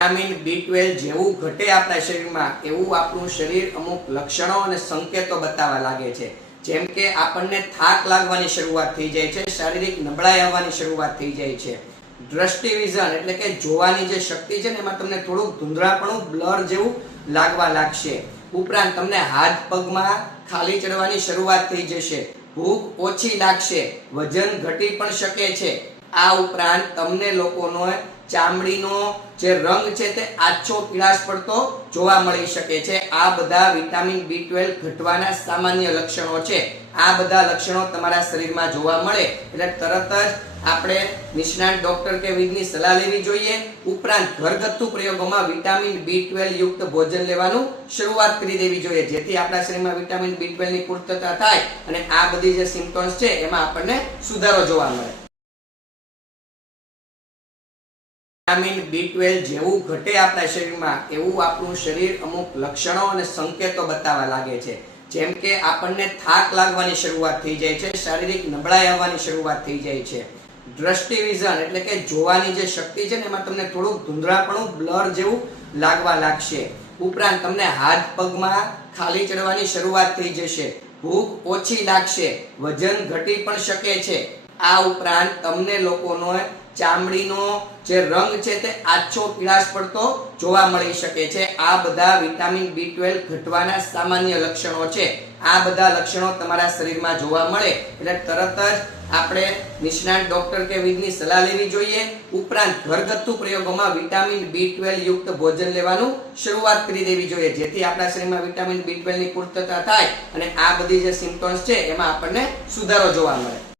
Vitamin B twelve જેવું ઘટે આપણા શરીરમાં, એવું આપણું શરીર અમુક લક્ષણો અને સંકેતો બતાવવા લાગે છે. જેમ કે આપણને થાક લાગવાની શરૂઆત થઈ જાય છે, શારીરિક નબળાઈ આવવાની શરૂઆત થઈ જાય છે. દ્રષ્ટિ વિઝન એટલે કે જોવાની જે શક્તિ છે ને, એમાં તમને થોડુંક ધૂંધળાપણું, બ્લર જેવું લાગવા લાગશે. ઉપરાંત તમને હાથ પગમાં ખાલી ચડવાની શરૂઆત થઈ જશે. ભૂખ ઓછી લાગશે. વજન ઘટી પણ શકે છે. આ ઉપરાંત તમને લોકોનો ચામડીનો જે રંગ છે તે આછો પીળાશ પડતો જોવા મળી શકે છે. આ બધા વિટામિન બી ટ્વેલ્વ ઘટવાના સામાન્ય લક્ષણો છે. આ બધા લક્ષણો તમારા શરીરમાં જોવા મળે એટલે તરત જ આપણે નિષ્ણાત ડોક્ટર કે વિદની સલાહ લેવી જોઈએ. ઉપરાંત ઘરગથ્થુ પ્રયોગોમાં વિટામિન બી ટ્વેલ્વ યુક્ત ભોજન લેવાનું શરૂઆત કરી દેવી જોઈએ. જેથી આપણા શરીરમાં વિટામિન બી ટ્વેલ્વની પૂર્તતા થાય અને આ બધી જે સિમ્ટમ્સ છે એમાં આપણને સુધારો જોવા મળે. વિટામિન બી ટ્વેલ્વ જેવું ઘટે આપણા શરીરમાં, એવું આપણું શરીર અમુક લક્ષણો અને સંકેતો બતાવવા લાગે છે. જેમ કે આપણને થાક લાગવાની શરૂઆત થઈ જાય છે, શારીરિક નબળાઈ આવવાની શરૂઆત થઈ જાય છે. દ્રષ્ટિ વિઝન એટલે કે જોવાની જે શક્તિ છે ને, એમાં તમને થોડુંક ધૂંધળાપણું, બ્લર જેવું લાગવા લાગશે. ઉપરાંત તમને હાથ પગમાં ખાલી ચડવાની શરૂઆત થઈ જશે. ભૂખ ઓછી લાગશે. વજન ઘટી પણ શકે છે. આ ઉપરાંત તમને લોકોનો ચામડીનો જે રંગ છે તે આછો પીળાશ પડતો જોવા મળી શકે છે. આ બધા વિટામિન બી ટ્વેલ્વ ઘટવાના સામાન્ય લક્ષણો છે. આ બધા લક્ષણો તમારા શરીરમાં જોવા મળે એટલે તરત જ આપણે નિષ્ણાત ડોક્ટર કે વિદની સલાહ લેવી જોઈએ. ઉપરાંત ઘરગથ્થુ પ્રયોગોમાં વિટામિન બી ટ્વેલ્વ યુક્ત ભોજન લેવાનું શરૂઆત કરી દેવી જોઈએ. જેથી આપણા શરીરમાં વિટામિન બી ટ્વેલ્વની પૂર્તતા થાય અને આ બધી જે સિમ્ટોમ્સ છે એમાં આપણને સુધારો જોવા મળે.